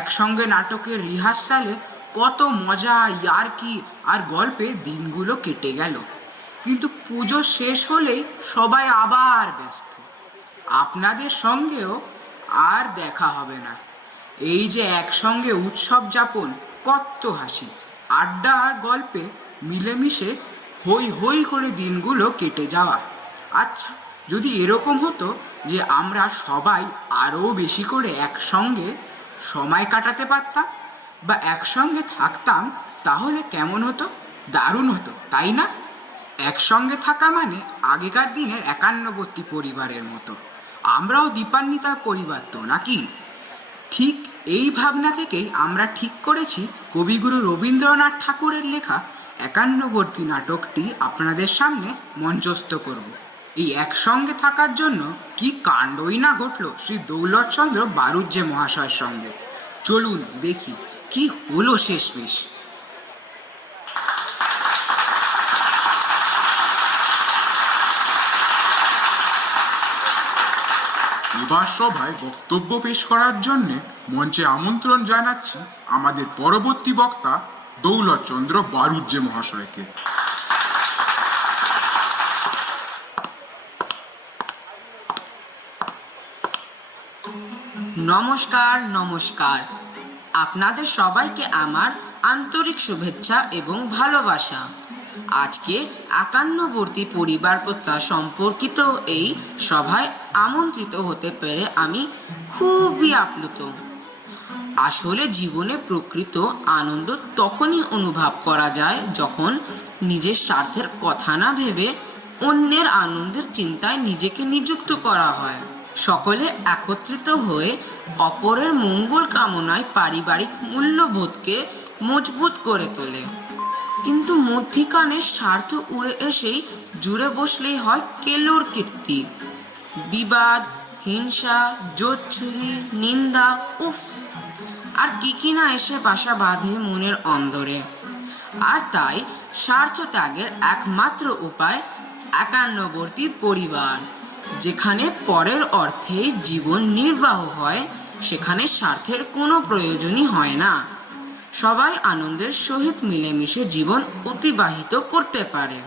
একসঙ্গে নাটকের রিহার্সালে কত মজা, ইয়ার্কি আর গল্পে দিনগুলো কেটে গেল। কিন্তু পুজো শেষ হলেই সবাই আবার ব্যস্ত। আপনাদের সঙ্গেও আর দেখা হবে না। এই যে একসঙ্গে উৎসব যাপন, কত হাসি, আড্ডা আর গল্পে মিলেমিশে হই হই করে দিনগুলো কেটে যাওয়া। আচ্ছা, যদি এরকম হতো যে আমরা সবাই আরও বেশি করে একসঙ্গে সময় কাটাতে পারতাম বা একসঙ্গে থাকতাম, তাহলে কেমন হতো? দারুণ হতো, তাই না? একসঙ্গে থাকা মানে আগেকার দিনের একান্নবর্তী পরিবারের মতো। আমরাও দীপান্বিতার পরিবার তো, নাকি? ঠিক এই ভাবনা থেকেই আমরা ঠিক করেছি কবিগুরু রবীন্দ্রনাথ ঠাকুরের লেখা একান্নবর্তী নাটকটি আপনাদের সামনে মঞ্চস্থ করব। এই একসঙ্গে থাকার জন্য কি কাণ্ডই না ঘটল শ্রী দৌলতচন্দ্র বারুজ্জে মহাশয়ের সঙ্গে। চলুন দেখি কি হলো শেষমেশ। এবার সভায় বক্তব্য পেশ করার জন্য মঞ্চে আমন্ত্রণ জানাচ্ছি আমাদের পরবর্তী বক্তা দৌলতচন্দ্র বারুজ্জে মহাশয়কে। নমস্কার নমস্কার, আপনাদের সবাইকে আমার আন্তরিক শুভেচ্ছা এবং ভালোবাসা। আজকে একান্নবর্তী পরিবার প্রথা সম্পর্কিত এই সভায় আমন্ত্রিত হতে পেরে আমি খুবই আপ্লুত। আসলে জীবনে প্রকৃত আনন্দ তখনই অনুভব করা যায় যখন নিজের স্বার্থের কথা না ভেবে অন্যের আনন্দের চিন্তায় নিজেকে নিযুক্ত করা হয়। সকলে একত্রিত হয়ে অপরের মঙ্গল কামনায় পারিবারিক মূল্যবোধকে মজবুত করে তোলে। কিন্তু মধ্যিখানে স্বার্থ উড়ে এসেই জুড়ে বসলেই হয় কেলোর কীর্তি, বিবাদ, হিংসা, জোচ্ছুরি, নিন্দা, উফ, আর কি না এসে বাসা বাঁধে মনের অন্দরে। আর তাই স্বার্থ ত্যাগের একমাত্র উপায় একান্নবর্তী পরিবার। যেখানে পরের অর্থে জীবন নির্বাহ হয়, সেখানে স্বার্থের কোনো প্রয়োজনই হয় না। সবাই আনন্দের সহিত মিলেমিশে জীবন অতিবাহিত করতে পারে।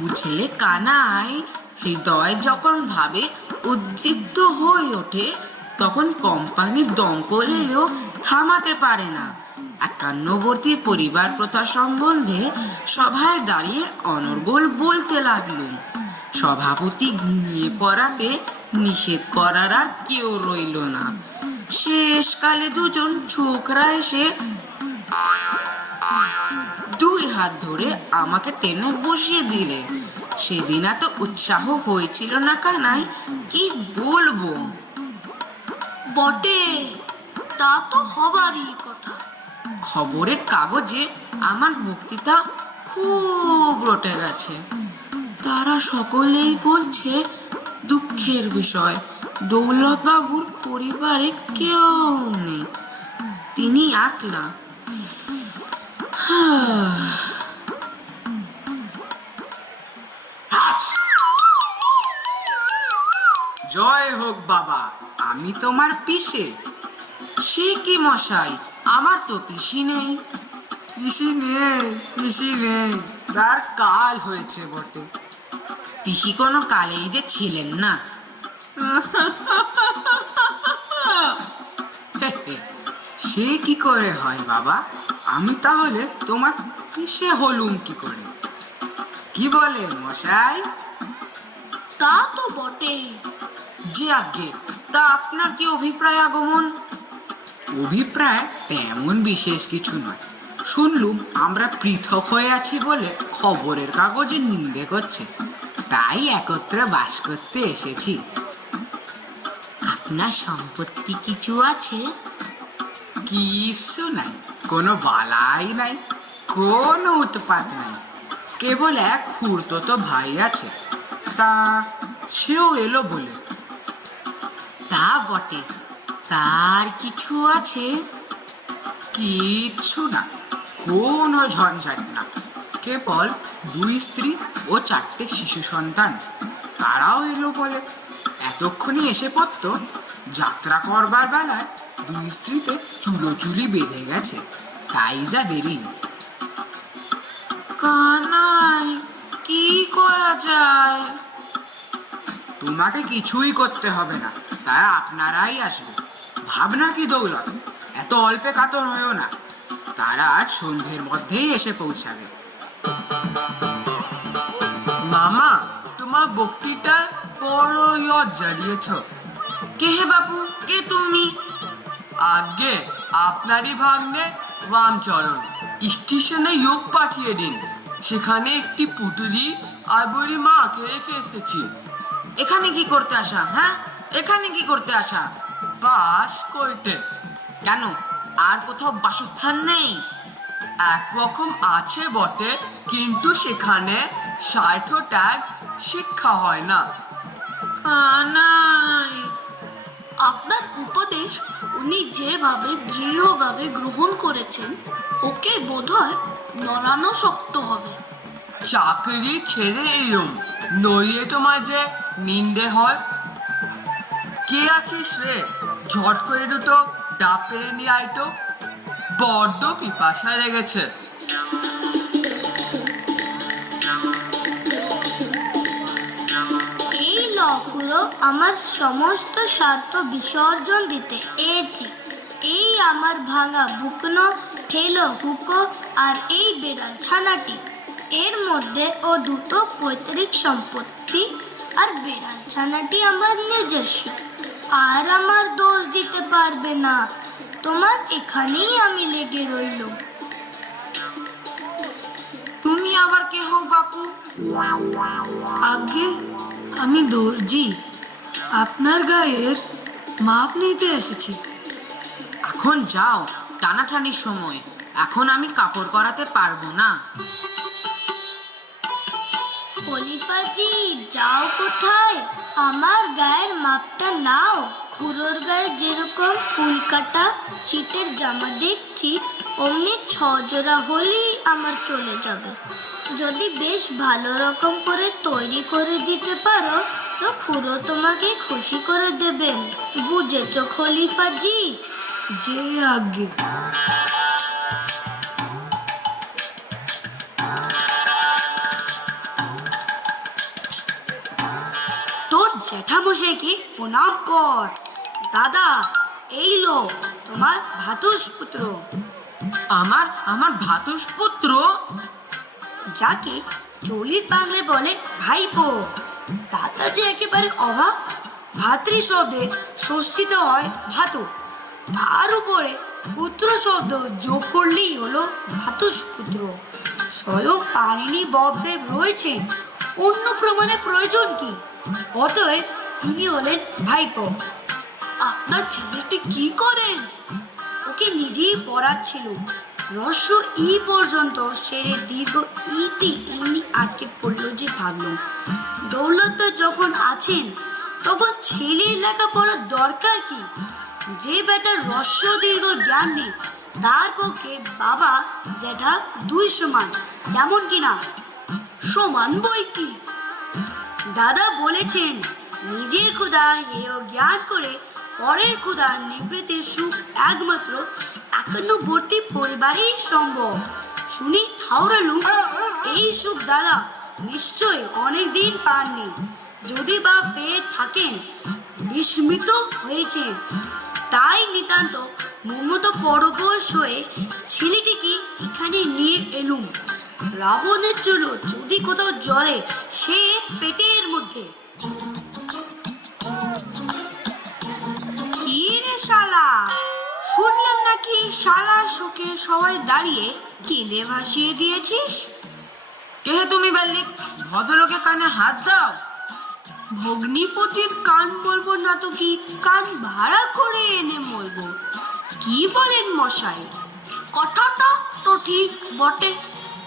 বুঝলে কানাই, হৃদয় যখন ভাবে উদ্দীপ্ত হয়ে ওঠে, তখন কোম্পানি দমকল এলেও থামাতে পারে না। একান্নবর্তী পরিবার প্রথা সম্বন্ধে সভায় দাঁড়িয়ে অনর্গল বলতে লাগলুম। সভাপতি ঘুমিয়ে পড়াতে নিষেধ করার আর কেউ রইল না। শেষকালে দুজন ছোকরা এসে দুই হাত ধরে আমাকে টেনে বসিয়ে দিলে। সেদিন এত উৎসাহ হয়েছিল না কানাই, কি বলবো। বটে, তা তো হবারই কথা। খবরের কাগজে আমার বক্তৃতা খুব রটে গেছে। তারা সকলেই বলছে দুঃখের বিষয়, দৌলত বাবুর পরিবারে কেউ নেই, তিনি একলা। জয় হোক বাবা, আমি তোমার পিসে। সে কি মশাই, আমার তো পিসি নেই। পিসি নেই, তার কাল হয়েছে বটে। পিসি কোনো কালেই যে ছিলেন না। সে কি করে হয় বাবা? আমি তাহলে তোমার পিসে হলুম কি করে? কি বলেন মশাই? তা তো বটেই। যে আজ্ঞে, তা আপনার কি অভিপ্রায় আগমন? অভিপ্রায় তেমন বিশেষ কিছু নয়। শুনলুম আমরা পৃথক হয়ে আছি বলে খবরের কাগজে নিন্দে করছে, তাই একত্রে বাস করতে এসেছি। আপনার সম্পত্তি কিছু আছে? কিছু নাই, কোনো বালাই নাই, কোনো উৎপাত নাই। কেবল এক খুড়তো ভাই আছে, তা সেও এলো বলে। তা বটে, তার কিছু আছে? কিচ্ছু না, কোনো ঝঞ্ঝাট না। কেবল 2 স্ত্রী ও 4টে শিশু সন্তান, তারাও এলো বলে। এতক্ষণে এসে পড়ত। যাত্রা করবার বেলায় 2 স্ত্রীতে চুলোচুলি বেঁধে গেছে, তাই যা দেরি। কানাই, কি করা যায়? তোমাকে কিছুই করতে হবে না, তারা আপনারাই আসবে। ভাবনা কি দৌলত, এত অল্পে কাতর হয়েও না। তারা আজ সন্ধ্যের মধ্যেই এসে পৌঁছাবে। মামা, তোমার বক্তৃতা বড় ইয়ত জ্বালিয়েছ। কে হে বাপু, কে তুমি? আগে আপনারই ভাগ্নে রামচরণ স্টেশনে যোগ পাঠিয়ে দিন। সেখানে একটি পুতুলি আর বুড়ি মাকে রেখে এসেছি। এখানে কি করতে আসা? হ্যাঁ, এখানে কি করতে আসা? বাস করতে। কেন, আর কোথাও বাসস্থান নেই? একরকম আছে বটে, কিন্তু সেখানে 60 ট্যাগ শিক্ষা হয় না। কানাই, আপনার উপদেশ উনি যেভাবে দৃঢ়ভাবে গ্রহণ করেছেন, ওকে বোধহয় নড়ানো শক্ত হবে। চাকরি ছেড়ে এলুম, নইলে তোমার যে নিন্দে হয়। কে আছিস রে? ঝট করে দুটো ডাব পেরে নিয়ে আইতো, বড্ড পিপাসা লেগেছে। এই লকুরো আমার সমস্ত স্বার্থ বিসর্জন দিতে এসেছি। এই আমার ভাঙা বুকনো, ঠেলো হুকো আর এই বেড়াল ছানাটি। এর মধ্যে ও দুটো পৈতৃক সম্পত্তি, আর বেড়াল ছানাটি আমার নিজস্ব। আর আমার দোষ দিতে পারবে না। তোমার এখানেই আমি লেগে রইলুম। তুমি আবার কে হও বাপু? আগে আমি দর্জি, আপনার গায়ের মাপ নিতে এসেছি। এখন যাও, টানাটানির সময়। এখন আমি কাপড় করাতে পারবো না। খলিফাজি, যাও কোথায়? আমার গায়ের মাপটা নাও। খুড়োর গায়ে যেরকম ফুল কাটা ছিটের জামা দেখছি, অমনি 6 জোড়া হলেই আমার চলে যাবে। যদি বেশ ভালো রকম করে তৈরি করে দিতে পারো, তো খুড়ো তোমাকে খুশি করে দেবেন। বুঝেছো খলিফাজি? যে আগে তোর জ্যাঠামশাইকে প্রণাম কর। দাদা, এই লো তোমার ভাতুষ পুত্র, আমার আমার ভাতুষ পুত্র? যাকে চলিত বাংলায় বলে ভাইপো। দাদা যে একেবারে অভাব। ভাতৃ শব্দের ষষ্ঠীতে হয় ভাতু, তার উপরে পুত্র শব্দ যোগ করলেই হলো ভাতুষ পুত্র। স্বয়ং পানিনি ববদেব রয়েছে, অন্য প্রমাণের প্রয়োজন কি? অতএব তিনি হলেন ভাইপো। আপনার ছেলেটি কি করেন? ওকে নিজেই পড়াচ্ছিল। রস্য ই পর্যন্ত সেরে দীর্ঘ ইতি এমনি আটকে পড়লো যে ভাবলাম, দৌলত যখন আছেন তখন ছেলের লেখাপড়ার দরকার কি? যে বেটার রস্য দীর্ঘ জ্ঞান নেই, তার পক্ষে বাবা জ্যাঠা 2 সমান। যেমন কিনা সমান বই কি? দাদা বলেছেন, নিজের ক্ষুধা হেয় জ্ঞান করে পরের ক্ষুধা নিবৃত্তির সুখ একমাত্র একান্নবর্তী পরিবারেই সম্ভব। শুনি থাউরালু, এই সুখ দাদা নিশ্চয় অনেক দিন পাননি। যদি বা পেয়ে থাকেন, বিস্মিত হয়েছেন। তাই নিতান্ত মমত পরবশ হয়ে ছেলেটিকে এখানে নিয়ে এলুম। রাবণের চুলো যদি কোথাও জ্বলে, সে পেটের মধ্যে। কি রে শালা, শুনলাম নাকি শালার শোকে সবাই দাঁড়িয়ে কেঁদে ভাসিয়ে দিয়েছিস। কে হে তুমি বাল্লিক? ভদ্রলোকে কানে হাত দাও। ভগ্নিপতির কান বলবো না তো কি কান ভাড়া করে এনে বলবো? কি বলেন মশাই? কথাটা তো ঠিক বটে।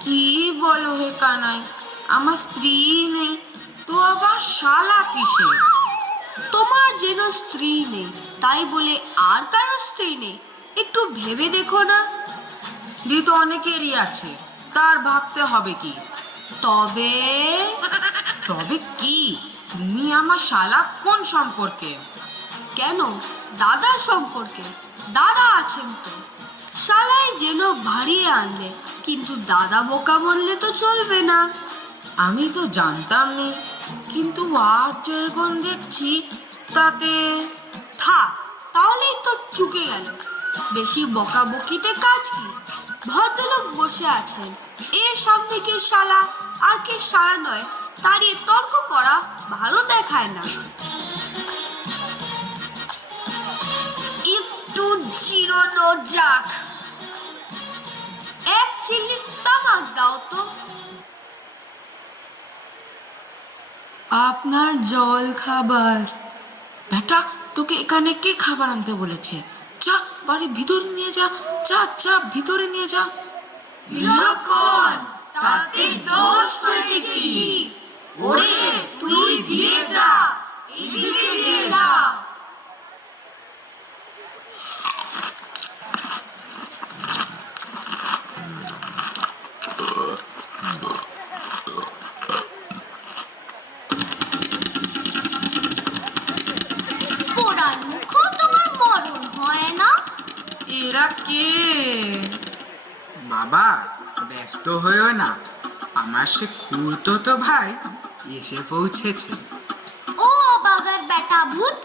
কি বলো হে কানাই? আমার স্ত্রী নেই তো আবার শালা কিসে? তোমার যেন স্ত্রী নেই, তাই বলে আর কারো স্ত্রী নেই? একটু ভেবে দেখো না। স্ত্রী তো অনেকেরই আছে, তার ভাবতে হবে কি? তবে তবে কি? তুমি আমার শালা কোন সম্পর্কে? কেন, দাদার সম্পর্কে? দাদা আছেন তো, শালাই যেন ভারিয়ে আনলে, কিন্তু দাদা বোকা বললে তো চলবে না। আমি তো জানতাম নি, কিন্তু আজ যেরকম দেখছি তাতে থাক, তাহলেই তো চুকে গেল। বেশি বকাবকিতে কাজ কি? ভদ্রলোক বসে আছেন, এর সামনে কে শালা আর কে শালা নয় দাঁড়িয়ে তর্ক করা ভালো দেখায় না। একটু জিরোনো যাক। এক চিল্লি তামাক দাও তো। আপনার জল খাবার। বেটা, তোকে এখানে কে খাবার আনতে বলেছে? যা বাড়ি ভিতরে নিয়ে যা, যা যা ভিতরে নিয়ে যা। লক্ষণ, তাতে দোষ হয়েছে কি? ওরে তুই দিয়ে যা, এদিকে দিয়ে যা। পোড়ার মুখো তোমার মরণ হয় না? এরা কে? বাবা, ব্যস্ত হয়েও না, আমার সে খুড়তো ভাই এসে পৌঁছেছে। ও বাগার বেটা ভূত,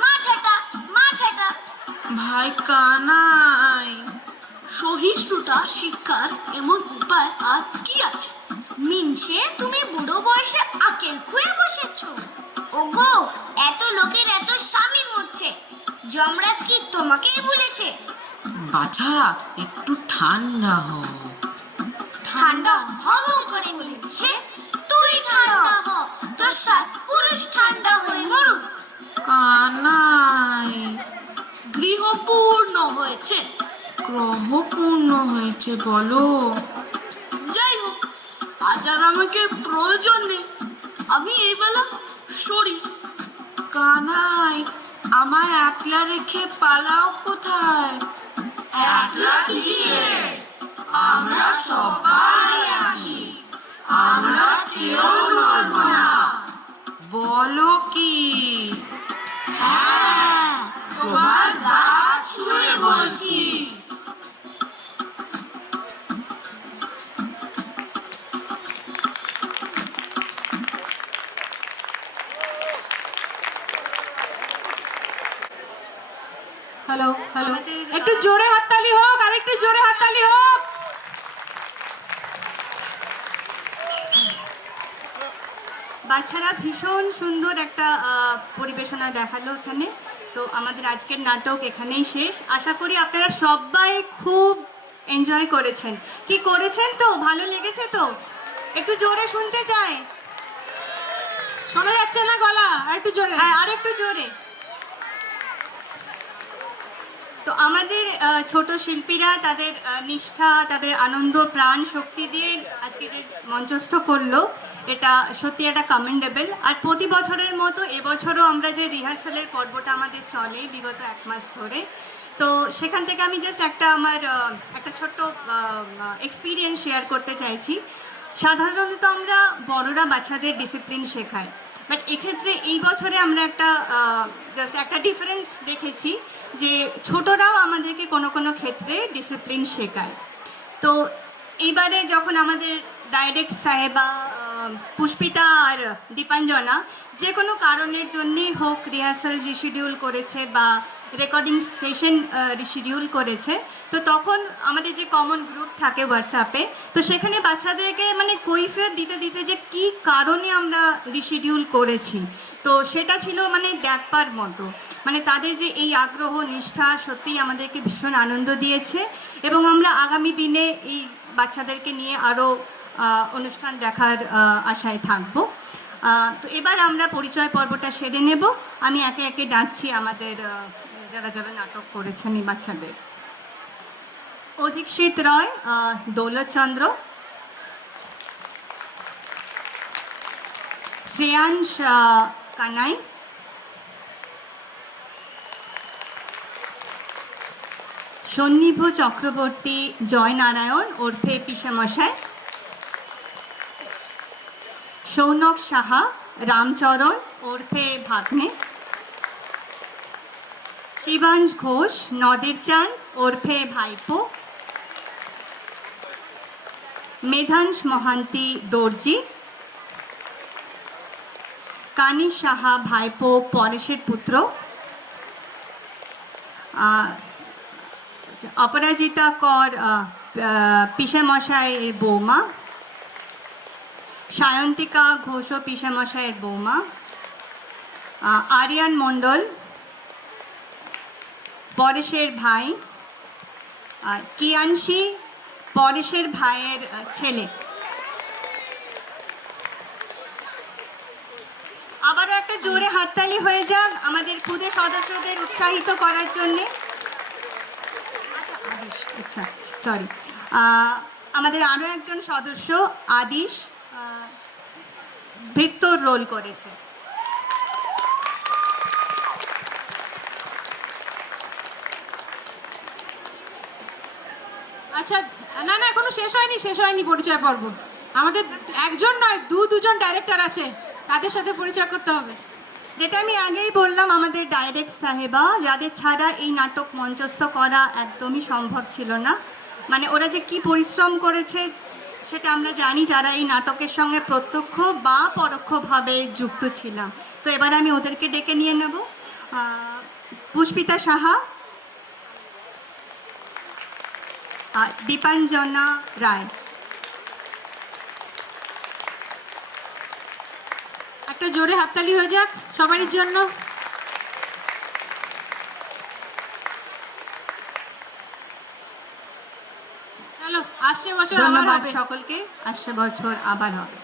মাছাটা মাছাটা। ভাই কানাই। সহিষ্ণুতা শিক্ষার এমন উপায় আর কি আছে? মিনসে তুমি বুড়ো বয়সে আকেল খুয়ে বসেছো। ওগো, এত লোকের এত স্বামী মরছে, যমরাজ কি তোমাকেই বলেছে? বাছারা একটু ঠান্ডা হও। ঠান্ডা হব করে নিচ্ছে, তুই ঠান্ডা হ, তোর সাত পুরুষ ঠান্ডা হয়ে মরুক। কানাই, গৃহপূর্ণ হয়েছে। গ্রহ পূর্ণ হয়েছে বলো। যাই হোক, আজ আর আমাকে প্রয়োজন নেই, আমি এই বেলা সরি। কানাই, আমায় একলা রেখে পালাও কোথায়? একলা কিসে? আমরা সবাই আছি, আমরা কেউ নড়ব না। বলো কি? হ্যাঁ, তোমার দাঁত ছুঁয়ে বলছি। হ্যালো হ্যালো, একটু জোরে হাততালি হোক, আর একটু জোরে হাততালি হোক। বাচ্চারা ভীষণ সুন্দর একটা পরিবেশনা দেখালো এখানে। তো আমাদের আজকের নাটক এখানেই শেষ। আশা করি আপনারা সবাই খুব এনজয় করেছেন। কি করেছেন তো? ভালো লেগেছে তো? একটু জোরে শুনতে চাই। শোনা যাচ্ছে না গলা, আর একটু জোরে। হ্যাঁ, আর একটু জোরে। তো আমাদের ছোট শিল্পীরা তাদের নিষ্ঠা, তাদের আনন্দ, প্রাণ শক্তি দিয়ে আজকে যে মঞ্চস্থ করলো, এটা সত্যি একটা কমেন্ডেবল। আর প্রতি বছরের মতো এবছরও আমরা যে রিহার্সালের পর্বটা আমাদের চলে বিগত 1 মাস ধরে, তো সেখান থেকে আমি জাস্ট আমার একটা ছোট্ট এক্সপিরিয়েন্স শেয়ার করতে চাইছি। সাধারণত আমরা বড়রা বাচ্চাদের ডিসিপ্লিন শেখাই, বাট এক্ষেত্রে এই বছরে আমরা জাস্ট একটা ডিফারেন্স দেখেছি যে ছোটরাও আমাদেরকে কোনো কোনো ক্ষেত্রে ডিসিপ্লিন শেখায়। তো এইবারে যখন আমাদের ডাইরেক্ট সাহেবা পুষ্পিতা আর দীপাঞ্জনা যে কোনো কারণের জন্যেই হোক রিহার্সাল রিশিডিউল করেছে বা রেকর্ডিং সেশন রিশিডিউল করেছে, তো তখন আমাদের যে কমন গ্রুপ থাকে হোয়াটসঅ্যাপে, তো সেখানে বাচ্চাদেরকে মানে কৈফিয়ত দিতে দিতে যে কী কারণে আমরা রিশিডিউল করেছি, তো সেটা ছিল মানে দেখবার মতো। মানে তাদের যে এই আগ্রহ, নিষ্ঠা সত্যিই আমাদেরকে ভীষণ আনন্দ দিয়েছে, এবং আমরা আগামী দিনে এই বাচ্চাদেরকে নিয়ে আরও অনুষ্ঠান দেখার আশায় থাকব। তো এবার আমরা পরিচয় পর্বটা সেরে নেব। আমি একে একে ডাকছি আমাদের যারা যারা নাটক করেছেন এই বাচ্চাদের। অধিকশিত রয়, দৌলতচন্দ্র, শ্রেয়াংশ কানাই, সন্নিভ চক্রবর্তী জয়নারায়ণ ওরফে পিসেমশাই, সৌনক সাহা রামচরণ ওরফে ভাগ্নে, শিবাঞ্জ ঘোষ নদের চান ওরফে ভাইপো, মেধাংশ মহান্তি দর্জি, কানিশ সাহা ভাইপো পরেশের পুত্র, অপরাজিতা কর পিসেমশাইয়ের বৌমা, সায়ন্তিকা ঘোষ পিসেমশাইয়ের বৌমা, আরিয়ান মণ্ডল পরেশের ভাই, আর কিয়ানসি পরেশের ভাইয়ের ছেলে। আবারও একটা জোরে হাততালি হয়ে যাক আমাদের ক্ষুদে সদস্যদের উৎসাহিত করার জন্যে। আচ্ছা সরি, আমাদের আরও একজন সদস্য আদিশ বৃত্তর রোল করেছে। আচ্ছা, না না এখনো শেষ হয়নি পরিচয় পর্ব। আমাদের একজন নয় দুজন ডাইরেক্টর আছে, তাদের সাথে পরিচয় করতে হবে। যেটা আমি আগেই বললাম, আমাদের ডাইরেক্ট সাহেবা, যাদের ছাড়া এই নাটক মঞ্চস্থ করা একদমই সম্ভব ছিল না। মানে ওরা যে কি পরিশ্রম করেছে সেটা আমরা জানি, যারা এই নাটকের সঙ্গে প্রত্যক্ষ বা পরোক্ষভাবে যুক্ত ছিলাম। তো এবার আমি ওদেরকে ডেকে নিয়ে নেব। পুষ্পিতা সাহা, দীপাঞ্জনা রায়। একটা জোরে হাততালি হয়ে যাক সবারই জন্য। চলো, আসছে বছর আবার ধন্যবাদ হবে। সকলকে, আসছে বছর আবার হবে।